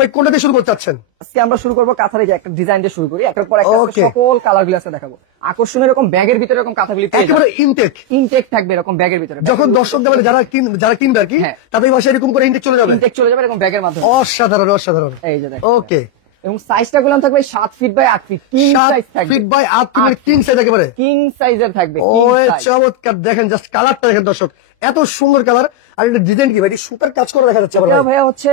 ভাই কোনটা দিয়ে শুরু করতে চাচ্ছেন? আজকে আমরা শুরু করবো কাঁথার এই যে একটা ডিজাইন দিয়ে শুরু করি, একটার পর একটা Okay. সকল কালার গুলো আছে দেখাবো। আকর্ষণীয় এরকম ব্যাগের ভিতরে এরকম কাঁথাগুলি পেয়ে একেবারে যাবেন। ইনটেক। ইনটেক থাকবে এরকম ব্যাগের ভিতরে। যখন দর্শকদের মানে যারা কিনবে আর কি, হ্যাঁ। তাদের বাসায় এরকম করে ইনটেক চলে যাবে। ইনটেক চলে যাবে এরকম ব্যাগের মাধ্যমে। অসাধারণ অসাধারণ। এই যে দেখেন। ওকে, এবং সাইজটা গুলাম থাকবে 7 feet by 8 feet, king size 7 থাকবে। Feet by 8 feet king size একেবারে। কিং সাইজের থাকবে, ও কিং সাইজ। চমৎকার, দেখেন জাস্ট কালারটা দেখেন দর্শক, এত সুন্দর কালার। আর এটা ডিজাইন কি ভাই? সুতার কাজ করে দেখা যাচ্ছে আবার এটা ভাই। ভাইয়া হচ্ছে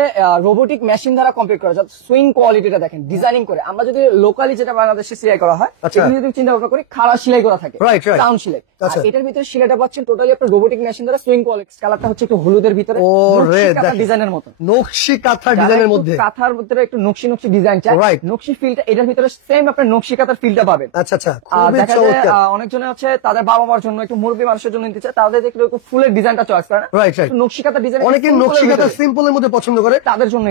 রোবোটিক মেশিন দ্বারা কমপ্লিট করা যায়। সুইং কোয়ালিটিটা দেখেন, ডিজাইনিং করে। আমরা যদি লোকালি যেটা বাংলাদেশে সেলাই করা হয়, আচ্ছা। এগুলো যদি চিন্তা ভাবনা করি, খাড়া সেলাই করা থাকে, Right, right. টাউন সেলাই। আচ্ছা। আর এটার ভিতরে সেলাইটা পাচ্ছেন টোটালি আপনার রোবোটিক মেশিন দ্বারা সুইং কোয়ালিটি। কালারটা হচ্ছে একটু হলুদের ভিতরে, ও রে, দেখেন। ডিজাইনের মতো। নকশি কাঁথা যারা ডিজাইনের একটু মধ্যে। কাঁথার ভিতরে একটু নকশি নকশি ডিজাইন চায়, Right. নকশি ফিলটা এটার ভিতরে সেম আপনার নকশি কাঁথার ফিলটা পাবেন। আচ্ছা আচ্ছা, আর খুবই দেখা যায় চমৎকার। অনেকজনে হচ্ছে তাদের বাবা মার জন্য, একটু মুরব্বী মানুষের জন্য নিতে চায়, তাদের একটু ফুলের ডিজাইনটা চয়েস করে না, Right, right. একটু নকশি কাঁথা ডিজাইন। অনেকে নকশি কাঁথা সিম্পলের মধ্যে পছন্দ করে, তাদের জন্য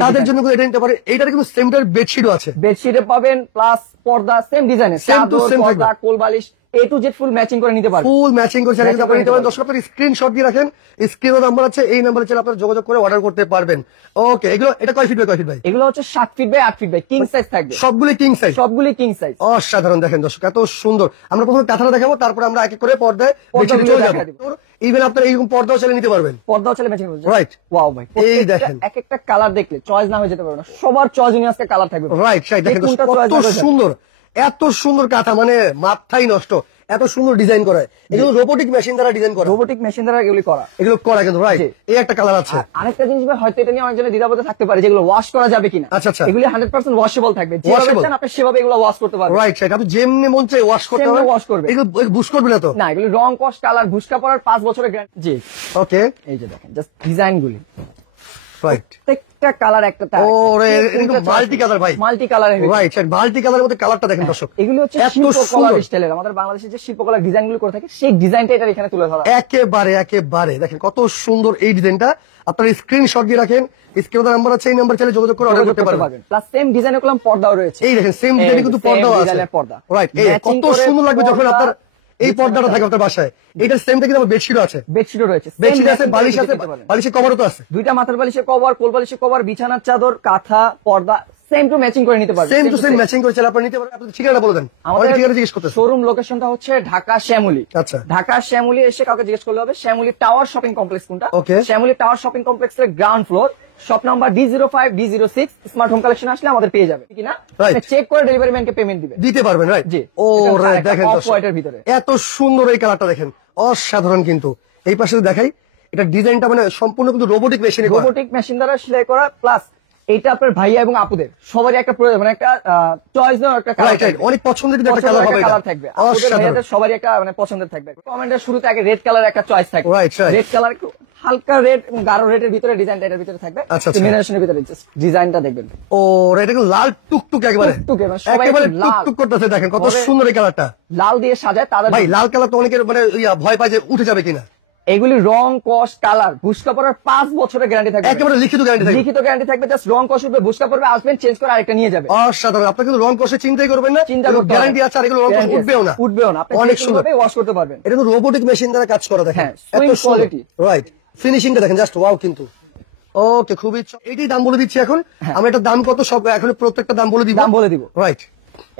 এটা নিতে পারে। এইটার কিন্তু সেমটার বেডশিটও আছে। বেডশিটে পাবেন, প্লাস পর্দা সেম ডিজাইনের, Same to চাদর, same পর্দা, থাকবে। কোল বালিশ A to Z full matching করে নিতে পারবেন। ফুল ম্যাচিং করে চাইলে কিন্তু Matching আপনি করে নিতে পারেন। নিতে দর্শক আপনার স্ক্রিনশট দিয়ে রাখেন, স্ক্রিনে নাম্বার আছে, এই নাম্বারে চাইলে আপনারা যোগাযোগ করে অর্ডার করতে পারবেন। ওকে, এগুলো এটা কয় ফিট বাই কয় ফিট ভাই? এগুলো হচ্ছে 7 feet by 8 feet by, king size থাকবে, সবগুলো কিং সাইজ। সবগুলি কিং সাইজ। অসাধারণ, দেখেন দর্শক এত সুন্দর। আমরা প্রথমে কাঁথাটা দেখাবো, তারপর আমরা এক এক করে পর্দায় বেডশিটে চলে দেখা যাবো। দিব। ইভেন আপনারা এইরকম পর্দাও চাইলে নিতে পারবেন। পর্দাও চলে ম্যাচিং করবে। Right. ওয়াও ভাই, এই প্রত্যেকটা দেখেন। এক একটা কালার দেখলে চয়েস না হয়ে যেতে পারবে না, সবার চয়েস নিয়ে আজকে কালার থাকবে। রাইট রাইট, দেখেন কোনটা দর্শক, choice কত না হয়ে যাবে। সুন্দর, এত সুন্দর কাঁথা, মানে মাথাই নষ্ট, এত সুন্দর ডিজাইন করা। এগুলো রোবোটিক মেশিন দ্বারা ডিজাইন করা, রোবোটিক মেশিন দ্বারা এগুলি করা। এগুলো করা কিন্তু রাইট। জি। এই একটা কালার আছে। আর আরেকটা জিনিস ভাই, হয়তো এটা নিয়ে অনেকজনের দ্বিধাবোধ থাকতে পারে, যেগুলো ওয়াশ করা যাবে কিনা। আচ্ছা, আচ্ছা। এগুলি 100% ওয়াশেবল থাকবে, যেভাবে Washable? চান আপনি সেভাবে এগুলো ওয়াশ করতে পারবেন। রাইট রাইট, আপনি যেমনি মন চাই ওয়াশ করতে সেমনি হবে, wash করবে। এগুলো বুশ করবে না তো? না, এগুলি রং, কস, কালার, ভুসকা পড়ার 5 বছরের গ্যারান্টি। জি, ওকে, এই যে দেখেন জাস্ট ডিজাইন গুলি, রাইট। প্রত্যেকটা কালার একটা ওরে, এটা মাল্টি কালার ভাই। মাল্টি কালারের রাইট রাইট, মাল্টি কালারের মধ্যে কালারটা দেখেন দর্শক, এগুলো হচ্ছে এত শিল্পকলার সুন্দর। স্টাইলের। আমাদের বাংলাদেশে যে শিল্পকলার ডিজাইন গুলো করে থাকে, সেই ডিজাইনটা এটা এখানে তুলে ধরা। একেবারে একেবারে দেখেন কত সুন্দর এই ডিজাইনটা। আপনার স্ক্রিনশট দিয়ে রাখেন, স্ক্রিনে নাম্বার আছে, এই নাম্বার চাইলে যোগাযোগ করে অর্ডার করতে পারবেন। প্লাস সেম ডিজাইনের কলম পর্দাও রয়েছে। এই দেখেন সেম ডিজাইনে কিন্তু পর্দাও আছে। পর্দা রাইট, এই Matching কত করে সুন্দর লাগবে যখন পর্দা, আপনার এই পর্দাটা থাকে আপনার বাসায়। এটার সেমটা কিন্তু আমার বেডশিটও আছে, বেডশিটও রয়েছে, বেডশিট আছে, বালিশ আছে, বালিশের কভারও তো আছে। দুইটা মাথার বালিশের কভার, কোল বালিশের কভার, বিছানার চাদর, কাঁথা, পর্দা সেম টু ম্যাচিং করে নিতে পারবেন। সেম টু সেম ম্যাচিং করে চাইলে আপনি নিতে পারবেন। আপনি ঠিকানাটা বলে দেন, আমাদের আমাদের ঠিকানা জিজ্ঞেস করতেছেন। শোরুম লোকেশনটা হচ্ছে ঢাকা শ্যামলী। আচ্ছা। ঢাকা শ্যামলী এসে কাউকে জিজ্ঞেস করলে হবে শ্যামলী টাওয়ার শপিং কমপ্লেক্স কোনটা। Okay. শ্যামলী টাওয়ার শপিং কমপ্লেক্সের ground floor, shop number D05 D06। Smart home collection আসলে আমাদের পেয়ে যাবে কিনা, Right. চেক করে ডেলিভারি ম্যানকে পেমেন্ট দিবে। দিতে পারবেন, রাইট। জি। ও এটা রাইট, একটা দেখেন off দর্শক, white এর ভিতরে। এত সুন্দর এই কালারটা দেখেন, অসাধারণ। কিন্তু এই পাশে দেখাই, এটা ডিজাইনটা মানে সম্পূর্ণ কিন্তু রোবোটিক মেশিনে করা। রোবোটিক মেশিন দ্বারা সেলাই করা, প্লাস এইটা আপনার ভাইয়া এবং আপুদের সবারই একটা প্রয়োজন, মানে একটা চয়েস দেওয়ার একটা কালার রাইট রাইট, অনেক পছন্দের কিন্তু একটা কালার হবে এটা। কালার থাকবে। আপুদের অসাধারণ। ভাইয়াদের সবারই একটা মানে পছন্দের থাকবে। কমেন্টের শুরুতে আগে রেড কালার একটা চয়েস থাকবে। Right, right. রেড কালার একটু হালকা রেড এবং গাঢ় রেডের ভিতরে ডিজাইনটা এটার ভিতরে থাকবে। আচ্ছা, আচ্ছা। কম্বিনেশনের ভিতরে ডিজাইনটা দেখবেন। ও এটা কিন্তু লাল টুকটুক একেবারে, টুকটুকে, মানে সবাই একেবারে একটু লাল। টুকটুক করতেছে। দেখেন কত তবে- সুন্দর এই কালারটা লাল দিয়ে সাজায় তাদের ভাই। জন্য। লাল কালার তো অনেকের মানে ভয় পায় যে উঠে যাবে কিনা। এগুলি রং, কস, কালার, ভুসকা পড়ার 5 বছরের গ্যারান্টি থাকবে। একেবারে লিখিত গ্যারান্টি থাকবে। লিখিত গ্যারান্টি থাকবে। জাস্ট রং, কস উঠবে, ভুসকা পড়বে, আসবেন চেঞ্জ করে আরেকটা নিয়ে যাবে। অসাধারণ। আপনি কিন্তু রং কষে চিন্তাই করবেন না, চিন্তা করতে গ্যারান্টি আছে। আর এগুলো রং কষে Guarantee আছে। উঠবেও না, উঠবেও না। আপনি অনেক যে সুন্দর। কোনোভাবে ওয়াশ করতে পারবেন। এটা কিন্তু রোবোটিক মেশিন দ্বারা কাজ করা, দেখেন হ্যাঁ, এত swing সুন্দর। quality। রাইট, ফিনিশিংটা দেখেন জাস্ট ওয়াও। কিন্তু ওকে, খুবই এটাই দাম বলে দিচ্ছি এখন। হ্যাঁ। আমরা এটা দাম কত সব এখন প্রত্যেকটা দাম বলে দিব। দাম বলে দিব। রাইট,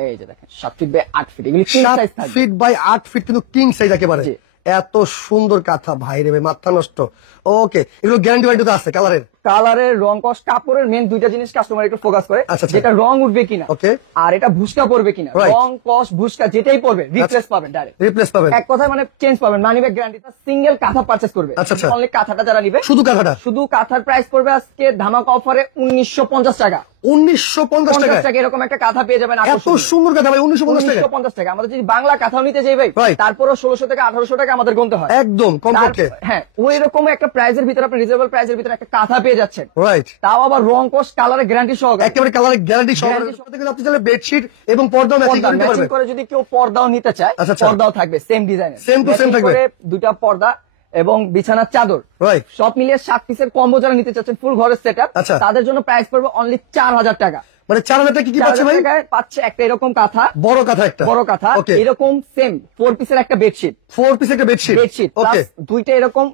এই যে দেখেন 7 ফিট বাই 8 ফিট, এগুলি কিং 7 সাইজ থাকবে। ফিট বাই 8 ফিট কিন্তু কিং সাইজ একেবারে। জি। এত সুন্দর কাঁথা ভাই রে ভাই, মাথা নষ্ট। ওকে, এগুলো গ্যারান্টি ওয়ারেন্টি তো আছে কালারের। কালারের, রং, কস, কাপড়ের মেন দুইটা জিনিস কাস্টমার একটু ফোকাস করে, আচ্ছা, আচ্ছা। যেটা রং উঠবে কিনা, Okay. আর এটা ভুসকা পড়বে কিনা। Right. রং, কস, ভুসকা যেটাই পড়বে রিপ্লেস পাবেন ডাইরেক্ট। রিপ্লেস পাবেন, এক কথায় মানে চেঞ্জ পাবেন, মানি ব্যাক গ্যারান্টি। সিঙ্গেল কাঁথা পারচেজ করবে, আচ্ছা, আচ্ছা। অনলি কাঁথাটা যারা নিবে, শুধু কাঁথাটা শুধু কাঁথার প্রাইস পড়বে আজকে ধামাকা অফারে 1950 টাকা। 1950 50 টাকা। টাকা এরকম একটা কাঁথা পেয়ে যাবেন। এত সুন্দর কাঁথা ভাই, 1950 টাকা। 1950 টাকা। আমাদের যদি বাংলা কাঁথাও নিতে যাই ভাই, Right. তারপরও 1600 থেকে 1800 টাকা আমাদের গুনতে হয়। একদম কমপক্ষে। হ্যাঁ, ওই রকম একটা প্রাইজের ভিতরে আপনি রিজনেবল প্রাইজের ভিতরে একটা কাঁথা পেয়ে যাচ্ছেন, রাইট, তাও আবার রং, কস, কালারের গ্যারান্টি সহকারে। একেবারে কালারের গ্যারান্টি সহকারে। Guarantee সহকারে। কিন্তু আপনি চাইলে বেডশিট এবং পর্দা ম্যাচিং পর্দা করতে ম্যাচিং পারবেন। করে যদি কেউ পর্দাও নিতে চায়, আচ্ছা, আচ্ছা। পর্দাও থাকবে সেম ডিজাইনের, Same to same থাকবে। দুইটা পর্দা এবং বিছানার চাদর, রাইট, সব মিলিয়ে 7 পিসের কম্বো যারা নিতে চাচ্ছেন ফুল ঘরের সেটআপ, আচ্ছা। তাদের জন্য প্রাইস পড়বে অনলি 4000 টাকা। মানে 4000 টাকা কি পাচ্ছে 4000 ভাই? টাকায় পাচ্ছে একটা এরকম কাঁথা, বড় কাঁথা একটা, বড় কাঁথা, ওকে, এরকম সেম 4 পিসের একটা বেডশিট, 4 পিস একটা বেডশিট, বেডশিট ওকে, প্লাস দুইটা এরকম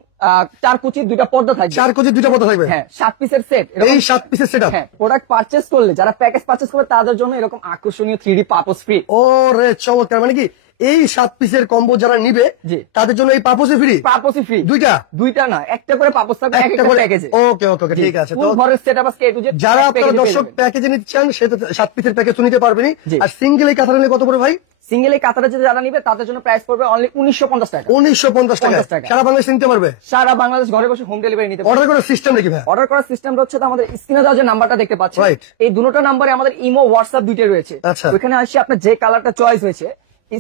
4 কুচির দুইটা পর্দা থাকবে, 4 কেজি 2টা পর্দা থাকবে, হ্যাঁ 7 পিসের সেট। এই 7 পিসের সেটআপ। হ্যাঁ, প্রোডাক্ট পারচেজ করলে, যারা প্যাকেজ পারচেজ করবে তাদের জন্য এরকম আকর্ষণীয় 3D পাপোস ফ্রি। ওরে চমৎকার, মানে কি এই 7 পিসের কম্বো যারা নিবে জি। তাদের জন্য এই পাপোসে ফ্রি, পাপোসই ফ্রি, দুইটা না, একটা করে পাপোস থাকবে এক একটা একটা করে প্যাকেজে। ওকে ওকে ওকে, ঠিক আছে। তো ফুল ঘরের সেটআপ আজকে A to Z যারা এক আপনারা প্যাকেজে দর্শক পেয়ে যাবেন। প্যাকেজে নিতে চান সেটা 7 পিসের প্যাকেজ তো নিতে পারবেনই, জি। আর সিঙ্গেল এই কাঁথা নিলে কত পড়বে ভাই? সিঙ্গেল এই কাতারে যারা নিবে তাদের জন্য প্রাইস পড়বে অনলি 1950 টাকা। 1950 টাকা, 50 টাকা। সারা বাংলাদেশে নিতে পারবে। সারা বাংলাদেশ ঘরে বসে হোম ডেলিভারি নিতে পারবে। অর্ডার করার সিস্টেম নাকি ভাই? অর্ডার করার সিস্টেমটা হচ্ছে তো আমাদের স্ক্রিনে দেওয়া যে নাম্বারটা দেখতে পাচ্ছেন, Right. এই দুটো নাম্বারে আমাদের ইমো হোয়াটসঅ্যাপ দুইটাই রয়েছে। আচ্ছা। ওখানে আসি আপনার যে কালারটা চয়েস হয়েছে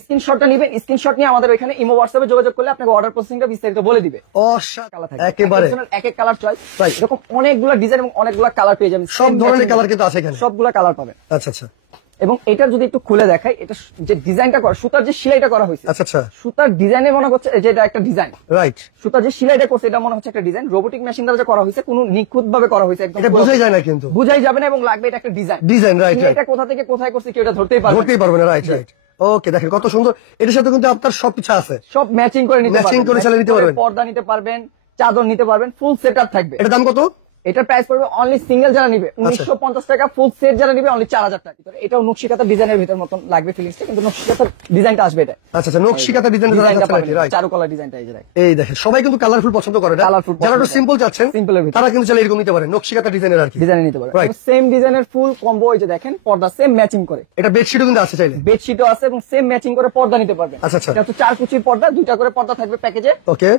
স্ক্রিনশটটা নেবেন, স্ক্রিনশট নিয়ে আমাদের ওখানে ইমো হোয়াটসঅ্যাপে যোগাযোগ করলে আপনাকে অর্ডার প্রসেসিংটা বিস্তারিত বলে দিবে। অসাধারণ, একেবারে এক এক কালার চয়েস, Right. এরকম অনেকগুলো ডিজাইন এবং অনেকগুলো কালার পেয়ে যাবেন, সব Same ধরনের matching কালার কিন্তু আছে এখানে। সবগুলো কালার পাবেন। আচ্ছা আচ্ছা এবং এটার যদি একটু খুলে দেখাই, এটা যে ডিজাইনটা করা, সুতার যে সেলাইটা করা হয়েছে, আচ্ছা আচ্ছা, সুতার ডিজাইনে মনে হচ্ছে যে এটা একটা ডিজাইন, রাইট। সুতার যে সেলাইটা করছে এটা মনে হচ্ছে একটা ডিজাইন, রোবোটিক মেশিন দ্বারা যে করা হয়েছে, কোনো নিখুঁত ভাবে করা হয়েছে, একদম এটা বোঝাই যায় না কিন্তু, বুঝাই যাবে না এবং লাগবে এটা একটা ডিজাইন। ডিজাইন, রাইট রাইট, এটা কোথা থেকে কোথায় করছে কেউ এটা ধরতেই পারবে না। ধরতেই পারবে না, রাইট রাইট। ওকে, দেখেন কত সুন্দর, এটার সাথে কিন্তু আপনার সবকিছু আছে, সব ম্যাচিং করে নিতে Matching পারবেন, করে চালিয়ে নিতে পারবেন। পর্দা নিতে পারবেন, চাদর নিতে পারবেন, ফুল সেটআপ থাকবে। এটার দাম কত? এটার প্রাইস পড়বে অনলি সিঙ্গেল যারা নিবে 1950 টাকা, ফুল সেট যারা নিবে অনলি 4000 টাকা। এটাও নকশিকাতা ডিজাইনের ভিতর মতন লাগবে ফিলিংসটা, কিন্তু নকশিকাতার ডিজাইনটা আসবে এটা। আচ্ছা আচ্ছা, নকশিকাতা ডিজাইন, রাইট। চারুকলা ডিজাইনটা এই যে রাইট। এই দেখেন সবাই কিন্তু কালারফুল পছন্দ করে না, Colourful যারা একটু পছন্দ সিম্পল চাচ্ছেন Simple এর ভিতরে। তারা কিন্তু চাইলে এরকম নিতে পারেন, নকশিকাতা ডিজাইনের আর কি, ডিজাইনে নিতে পারবেন। Right. সেম ডিজাইনের ফুল কম্বো এই যে দেখেন, পর্দা সেম ম্যাচিং করে, এটা বেডশিটও কিন্তু আছে চাইলে, বেডশিটও আছে এবং সেম ম্যাচিং করে পর্দা নিতে পারবেন। আচ্ছা, আচ্ছা। এটা হচ্ছে 4 কুচির পর্দা, দুইটা করে পর্দা থাকবে প্যাকেজে। ওকে,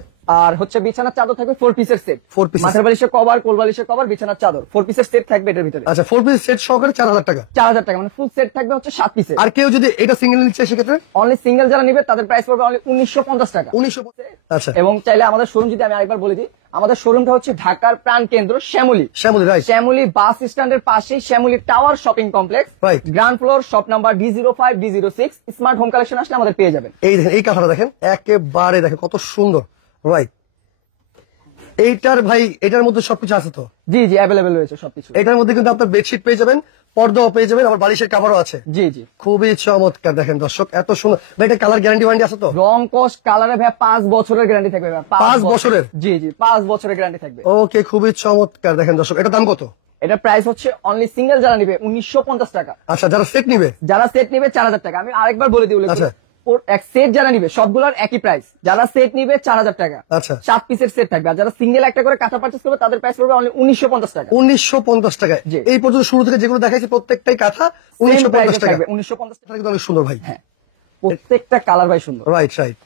আর হচ্ছে বিছানার চাদর থাকবে 4 পিসের সেট, 4 piece মাথার বালিশের কভার, কোল বালিশের কভার, বিছানার চাদর 4 পিসের সেট থাকবে এটার ভিতরে। আচ্ছা, 4 পিস সেট সহকারে 4000 টাকা। 4000 টাকা, মানে ফুল সেট থাকবে হচ্ছে 7 পিসের। আর কেউ যদি এটা সিঙ্গেল নিচ্ছে সেক্ষেত্রে অনলি সিঙ্গেল যারা নিবে তাদের প্রাইস পড়বে অনলি 1950 টাকা। 1950। আচ্ছা, এবং চাইলে আমাদের শোরুম যদি আমি আরেকবার বলে দিই, আমাদের শোরুমটা হচ্ছে ঢাকার প্রাণ কেন্দ্র শ্যামলী, শ্যামলী, রাইট। শ্যামলী বাস স্ট্যান্ডের পাশেই Shyamoli tower shopping complex, Right. Ground floor, shop number D05 D06। Smart home collection আসলে আমাদের পেয়ে যাবেন। এই দেখেন, এই কাঁথাটা দেখেন, একেবারে দেখেন কত সুন্দর, রাইট। এইটার ভাই, এটার মধ্যে সবকিছু আছে তো? জি জি, অ্যাভেলেবেল রয়েছে সবকিছু। এটার মধ্যে কিন্তু আপনার বেডশিট পেয়ে যাবেন, পর্দাও পেয়ে যাবেন, আবার বালিশের কাভারও আছে। জি জি, খুবই চমৎকার, দেখেন দর্শক এত সুন্দর ভাই। এটা কালার গ্যারান্টি ওয়ারেন্টি আছে তো? রং কস কালারে ভাই 5 বছরের গ্যারান্টি থাকবে ভাই। 5 বছরের? জি জি, 5 বছরের গ্যারান্টি থাকবে। ওকে, খুবই চমৎকার, দেখেন দর্শক এটার দাম কত? এটা প্রাইস হচ্ছে অনলি সিঙ্গেল যারা নিবে 1950 টাকা, আচ্ছা, যারা সেট নিবে যারা সেট নিবে 4000 টাকা। আমি আরেকবার বলে দিই, আচ্ছা। এক সেট যারা নিবে সবগুলোর একই প্রাইস, যারা সেট নিবে 4000 টাকা, আচ্ছা। 7 পিসের সেট থাকবে। আর যারা সিঙ্গেল একটা করে কাঁথা পারচেজ করবে তাদের প্রাইস পড়বে অনলি 1950 টাকা। 1950 টাকায়। জি। এই পর্যন্ত শুরু থেকে যেগুলো দেখাইছি প্রত্যেকটাই কাঁথা 1950 টাকা। 1950 টাকা। এটা কিন্তু অনেক সুন্দর ভাই। হ্যাঁ, প্রত্যেকটা কালার ভাই সুন্দর। Right right.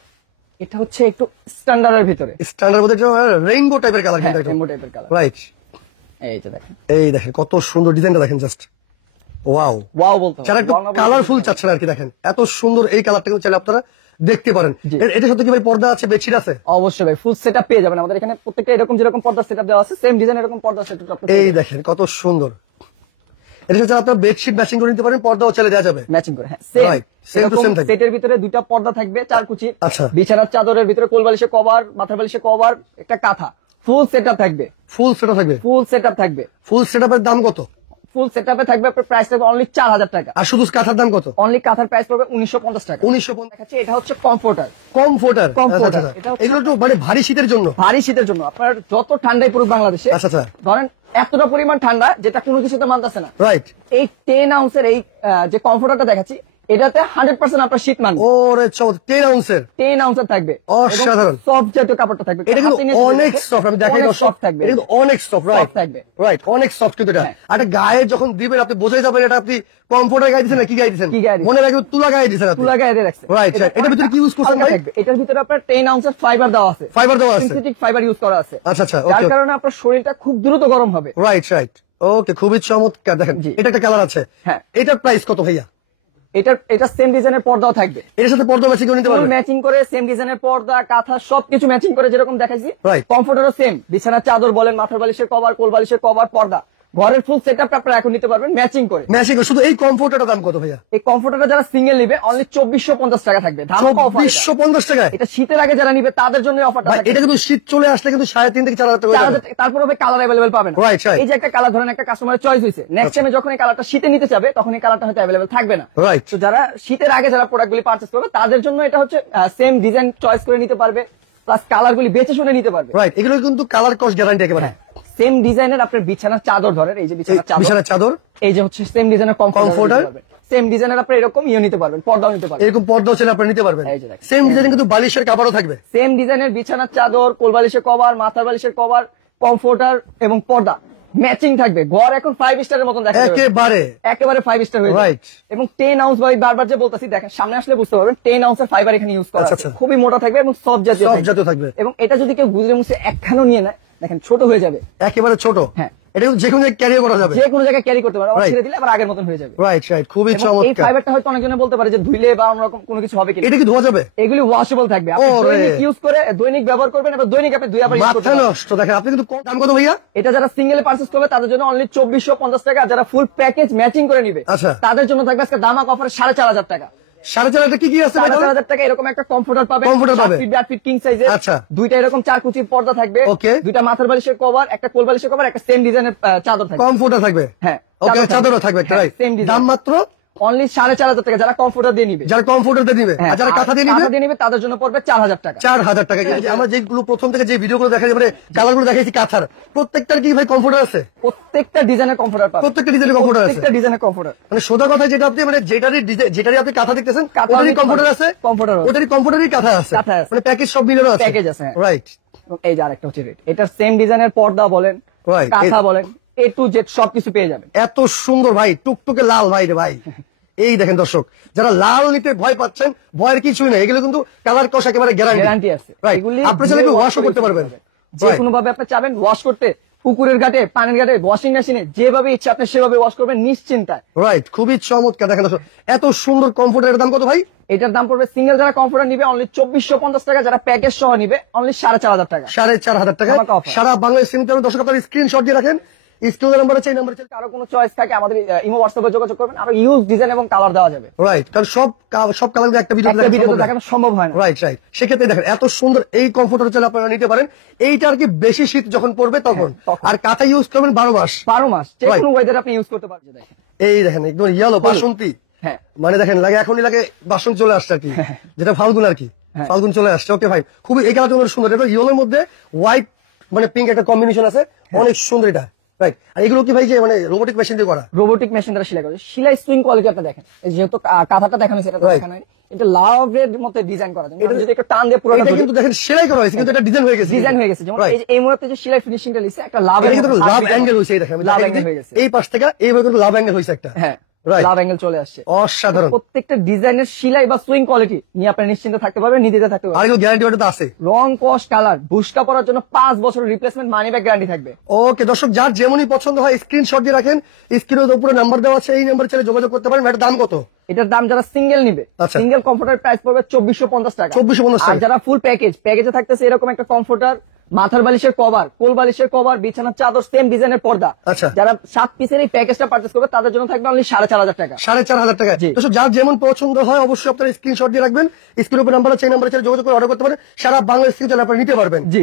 এটা হচ্ছে একটু স্ট্যান্ডার্ডের ভিতরে, স্ট্যান্ডার্ড মধ্যে রেইনবো টাইপের কালার কিন্তু একদম। রেইনবো টাইপের কালার। রাইট। এই যে দেখেন, এই দেখেন কত সুন্দর ডিজাইনটা, দেখেন জাস্ট ওয়াও। ওয়াও বলতে হবে। যারা একটু কালারফুল চাচ্ছেন আর কি, দেখেন এত সুন্দর এই কালারটা কিন্তু চাইলে আপনারা দেখতে পারেন। জি। এটার সাথে কি ভাই পর্দা আছে, বেডশিট আছে? অবশ্যই ভাই, ফুল সেটআপ পেয়ে যাবেন আমাদের এখানে। প্রত্যেকটা এরকম যেরকম পর্দা সেটআপ দেওয়া আছে, সেম ডিজাইন এরকম পর্দা সেটআপ আপনি এই দেখেন কত সুন্দর। এটার সাথে আপনার বেডশিট ম্যাচিং করে নিতে পারেন, পর্দাও চাইলে দেওয়া যাবে। ম্যাচিং করে। হ্যাঁ, same Right. Same to same থাকবে। সেটের ভিতরে দুইটা পর্দা থাকবে 4 কুচি। আচ্ছা। বিছানার চাদরের ভিতরে কোল বালিশের কভার, মাথার বালিশের কভার, একটা কাঁথা, ফুল সেটআপ থাকবে। ফুল সেটআপ থাকবে? ফুল সেটআপ থাকবে। ফুল সেটআপের দাম কত? ফুল সেটআপে থাকবে আপনার প্রাইস থাকবে অনলি 4000 টাকা। আর শুধু কাঁথার দাম কত? অনলি কাঁথার প্রাইস পড়বে 1950 টাকা। 1950। দেখাচ্ছি, এটা হচ্ছে কমফোর্টার। কমফোর্টার। Comforter। এটা হচ্ছে- এগুলো একটু মানে ভারী শীতের জন্য। ভারী শীতের জন্য, আপনার যত ঠান্ডাই পড়ুক বাংলাদেশে, আচ্ছা আচ্ছা, ধরেন এতটা পরিমাণ ঠান্ডা যেটা কোনো কিছুতে মানতেছে না, রাইট। এই 10 আউন্সের এই যে কমফোর্টারটা দেখাচ্ছি, এটাতে 100% আপনার শীত মানবে। ওরে চমৎকার, 10 আউন্সের 10 আউন্সের থাকবে, অসাধারণ। সফট জাতীয় কাপড়টা থাকবে। এটা কিন্তু হাতে নিয়ে অনেক দেখে, সফট, আমি দেখাই দর্শক, সফট থাকবে। এটা কিন্তু অনেক সফট, রাইট Soft থাকবে। রাইট, অনেক সফট কিন্তু এটা। হ্যাঁ। আর এটা গায়ে যখন দিবেন আপনি বোঝাই যাবেন এটা আপনি কমফোর্টার গায়ে দিচ্ছেন না কি গায়ে দিচ্ছেন, কি গায়ে দিচ্ছেন? মনে রাখবেন তুলা গায়ে দিচ্ছেন আপনি। তুলা গায়ে দিয়ে রাখছে। Right, right. এটার ভিতরে কি use করছেন হালকা ভাই? থাকবে। এটার ভিতরে আপনার 10 আউন্সের ফাইবার দেওয়া আছে, ফাইবার দেওয়া আছে? সিনথেটিক ফাইবার ইউজ করা আছে। আচ্ছা আচ্ছা, যার ওকে, কারণে আপনার শরীরটা খুব দ্রুত গরম হবে। রাইট রাইট, ওকে, খুবই চমৎকার। দেখেন জি। এটা একটা কালার আছে। হ্যাঁ। এটার প্রাইস কত ভাইয়া? এটা সেম ডিজাইনের পর্দাও থাকবে, এটার সাথে পর্দা ম্যাচিং করে নিতে ফুল পারবেন? ম্যাচিং করে সেম ডিজাইনের পর্দা, কাঁথা সবকিছু ম্যাচিং করে যেরকম দেখাইছি। Right. কমফোর্টারও সেম, বিছানার চাদর বলেন, মাথার বালিশের কভার, কোল বালিশের কভার, পর্দা ঘরের ফুল সেটআপ আপনারা এখন নিতে পারবেন ম্যাচিং করে। ম্যাচিং শুধু এই কমফোর্টারটার দাম কত ভাইয়া? এই কমফোর্টারটা যারা সিঙ্গেল নিবে অনলি 2450 টাকা থাকবে, ধামাকা অফার। 2450 টাকায় এটা শীতের আগে যারা নিবে তাদের জন্য অফারটা ভাই, থাকবে। এটা কিন্তু শীত চলে আসলে কিন্তু 3.5 থেকে 4 হাজার টাকা হয়ে যাবে। তারপরে হবে কালার अवेलेबल পাবেন। Right, right. এই যে একটা কালার ধরেন একটা কাস্টমারের চয়েস হয়েছে, নেক্সট টাইমে যখন এই কালারটা শীতে নিতে যাবে তখন এই কালারটা হয়তো अवेलेबल থাকবে না। রাইট। তো যারা শীতের আগে যারা প্রোডাক্টগুলি পারচেজ করবে তাদের জন্য এটা হচ্ছে সেম ডিজাইন চয়েস করে নিতে পারবে, প্লাস কালারগুলি বেছে শুনে নিতে পারবে। রাইট, এগুলো কিন্তু কালার কস্ট গ্যারান্টি একেবারে। সেম ডিজাইনের আপনার বিছানার চাদর ধরেন, এই যে বিছানার চাদর, এই যে হচ্ছে সেম ডিজাইনের কমফোর্টার, সেম ডিজাইনের আপনি এরকম নিতে পারবেন, পর্দাও নিতে পারবেন, এরকম পর্দাও ছেলে আপনি নিতে পারবেন। এই যে দেখেন। সেম ডিজাইন কিন্তু বালিশের কাপড়ও থাকবে। সেম ডিজাইনের বিছানার চাদর, কোল বালিশের কভার, মাথার বালিশের কভার, কমফোর্টার এবং পর্দা ম্যাচিং থাকবে। ঘর এখন 5 স্টারের মতন দেখা যাবে, একেবারে 5 স্টার হয়ে যাবে। Right. এবং 10 আউন্স বারবার যে বলতাছি, দেখেন সামনে আসলে বুঝতে পারবেন 10 আউন্সের ফাইবার এখানে ইউজ করা আচ্ছা, আছে। আচ্ছা। খুবই মোটা থাকবে এবং সফট জাতীয় থাকবে। এবং এটা যদি কেউ গুজরে মুছে একখানও নিয়ে নেয়, দেখেন ছোট হয়ে যাবে, একেবারে ছোট। হ্যাঁ, এটা কিন্তু যে কোনো জায়গায় ক্যারি করা যাবে, যে কোনো জায়গায় ক্যারি করতে পারবে, আবার Right. ছেড়ে দিলে আবার আগের মতন হয়ে যাবে। রাইট রাইট, খুবই এবং এই চমৎকার। ফাইবারটা হয়তো অনেকজনে বলতে পারে যে ধুইলে বা অন্যরকম কোনো কিছু হবে কিনা, এটা কি ধোয়া যাবে? এগুলি ওয়াশেবল থাকবে। আপনি ওরে। দৈনিক ইউজ করে দৈনিক ব্যবহার করবেন, এবার দৈনিক আপনি দুই আবার ইউজ করতে মাথা পারবেন। নষ্ট। দেখেন আপনি কিন্তু দাম কত ভাইয়া? এটা যারা সিঙ্গেলে পারচেজ করবে তাদের জন্য অনলি 2450 টাকা, আর যারা ফুল প্যাকেজ ম্যাচিং করে নিবে আচ্ছা। তাদের জন্য থাকবে আজকে দামাক অফারে 4500 টাকা। 4.5 কি কি আছে ভাই? 4500 টাকা এরকম একটা কমফোর্টার পাবে, Comforter পাবে। 8 ফিট কিং সাইজের, আচ্ছা। দুইটা এরকম 4 কুচির পর্দা থাকবে, Okay. দুইটা মাথার বালিশের কভার, একটা কোল বালিশের কভার, একটা সেম ডিজাইনের চাদর থাকবে। কমফোর্টার থাকবে। হ্যাঁ, ওকে, চাদরও থাকবে একটা। Right, same design. দাম মাত্র অনলি 4500 টাকা যারা কমফোর্টার দিয়ে নিবে। যারা কমফোর্টার দিয়ে দিবে, আর যারা কাঁথা দিয়ে নিবে তাদের জন্য পড়বে 4000 টাকা। 4000 টাকা। আমরা যেগুলো প্রথম থেকে যে ভিডিওগুলো দেখা যাবে, কালার গুলো দেখাইছি কাঁথার, প্রত্যেকটার কি ভাই কমফোর্টার আছে? প্রত্যেকটা ডিজাইনের কমফোর্টার পাবে, প্রত্যেকটা ডিজাইনের কমফোর্টার আছে। প্রত্যেকটা ডিজাইনের কমফোর্টার। মানে সোজা কথা যেটা আপনি মানে যেটারই আপনি কাঁথা দেখতেছেন, কাঁথা ওটারই নিতে কমফোর্টার পারবেন। আছে, কমফোর্টার আছে। ওটারই কমফোর্টারই কাঁথা আছে, কাঁথা আছে। মানে প্যাকেজ সব মিলানো আছে। প্যাকেজ আছে, হ্যাঁ। রাইট। এবং এই যে আরেকটা হচ্ছে রেট, এটার সেম ডিজাইনের পর্দা বলেন, Right. কাঁথা বলেন, A to Z সবকিছু পেয়ে যাবেন। এত সুন্দর ভাই, টুকটুকে লাল ভাই রে ভাই। এই দেখেন দর্শক, যারা লাল নিতে ভয় পাচ্ছেন, ভয়ের কিছুই নেই, এগুলো কিন্তু কালার কষ একেবারে গ্যারান্টি আছে। রাইট, এগুলি আপনি চাইলে ওয়াশও করতে পারবেন। যে কোনো ভাবে আপনি চাবেন ওয়াশ করতে, পুকুরের ঘাটে, পানির ঘাটে, ওয়াশিং মেশিনে, যেভাবে ইচ্ছা আপনি সেভাবে ওয়াশ করবেন নিশ্চিন্তায়। রাইট, খুবই চমৎকার। দেখেন দর্শক, এত সুন্দর কমফোর্টারের দাম কত ভাই? এটার দাম পড়বে সিঙ্গেল যারা কমফোর্টার নিবে অনলি 2450 টাকা, যারা প্যাকেজ সহ নিবে অনলি 4500 টাকা। 4500 টাকা। ধামাকা offer। সারা বাংলাদেশ নিতে হবে দর্শক, আপনার স্ক্রিনশট দিয়ে রাখেন, স্ক্রিনের নাম্বার আছে, এই নাম্বারে। কারো কোনো চয়েস থাকে আমাদের ইমো হোয়াটসঅ্যাপে যোগাযোগ করবেন, আরো ইউজ ডিজাইন এবং কালার দেওয়া যাবে। রাইট, কারণ সব কালার একটা একটা ভিডিও ভিডিওতে দেখানো সম্ভব হয় না। রাইট রাইট, সেক্ষেত্রে দেখেন এত সুন্দর এই কমফোর্টার চাইলে আপনারা নিতে পারেন। এইটা আর কি বেশি শীত যখন পড়বে তখন, তখন। আর কাঁথা ইউজ করবেন 12 মাস। 12 মাস যে Right. কোনো ওয়েদার আপনি ইউজ করতে পারবেন। দেখেন এই দেখেন একদম ইয়েলো বাসন্তী, হ্যাঁ, মানে দেখেন লাগে এখনই লাগে বাসন্তী চলে আসছে আর কি, যেটা ফাল্গুন আর কি, হ্যাঁ। ফাল্গুন চলে আসছে। ওকে ভাই, খুবই এই কালারটা সুন্দর, এটা ইয়েলোর মধ্যে হোয়াইট মানে পিঙ্ক একটা কম্বিনেশন আছে, অনেক সুন্দর এটা। রাইট, আর এগুলো কি ভাই যে মানে রোবোটিক মেশিন দিয়ে করা? রোবোটিক মেশিন দ্বারা সেলাই করে। সেলাই সুইং কোয়ালিটি আপনি দেখেন, এই যেহেতু কাঁথাটা দেখানো সেটা Right. দেখানো হয়নি, এটা লাভের মতো ডিজাইন করা যায়। যদি একটু টান দিয়ে পুরো এটা কিন্তু দেখেন সেলাই করা হয়েছে, কিন্তু এটা ডিজাইন হয়ে গেছে। ডিজাইন হয়ে গেছে। যেমন Right. এই যে এই মুহূর্তে যে সেলাই ফিনিশিংটা লিখছে একটা লাভ, এটা কিন্তু লাভ অ্যাঙ্গেল হয়েছে, এই দেখেন আমি লাভ দেখাই অ্যাঙ্গেল দিই। হয়ে গেছে। এই পাশ থেকে এইভাবে কিন্তু লাভ অ্যাঙ্গেল হয়েছে একটা। হ্যাঁ, Right. লাভ অ্যাঙ্গেল চলে আসছে। অসাধারণ। প্রত্যেকটা ডিজাইনের সেলাই বা সুইং কোয়ালিটি নিয়ে আপনি নিশ্চিন্ত থাকতে পারবেন, নিজেতে থাকতে আর পারবেন। এগুলো গ্যারান্টি ওটা তো আছে। রং, কস, কালার, বুশকা পড়ার জন্য 5 বছরের রিপ্লেসমেন্ট মানি ব্যাক গ্যারান্টি থাকবে। ওকে দর্শক, যার যেমনই পছন্দ হয় স্ক্রিনশট দিয়ে রাখেন, স্ক্রিনের উপরে নাম্বার দেওয়া আছে, এই নাম্বারে চাইলে যোগাযোগ করতে পারেন। এটার দাম কত? এটার দাম যারা সিঙ্গেল নিবে, আচ্ছা। সিঙ্গেল কমফোর্টার প্রাইস পড়বে 2450 টাকা। 2450 আর টাকা। যারা ফুল প্যাকেজে থাকতেছে এরকম একটা কমফোর্টার, মাথার বালিশের কভার, কোল বালিশের কভার, বিছানার চাদর, সেম ডিজাইনের পর্দা, আচ্ছা। যারা 7 পিসের এই প্যাকেজটা পারচেজ করবে তাদের জন্য থাকবে অনলি 4500 টাকা। 4500 টাকা। জি। দর্শক, যার যেমন পছন্দ হয় অবশ্যই আপনারা স্ক্রিনশট দিয়ে রাখবেন, স্ক্রিনের উপর নাম্বার আছে, এই নাম্বারে চাইলে যোগাযোগ করে অর্ডার করতে পারেন। সারা বাংলাদেশ থেকে চাইলে আপনারা নিতে পারবেন। জি।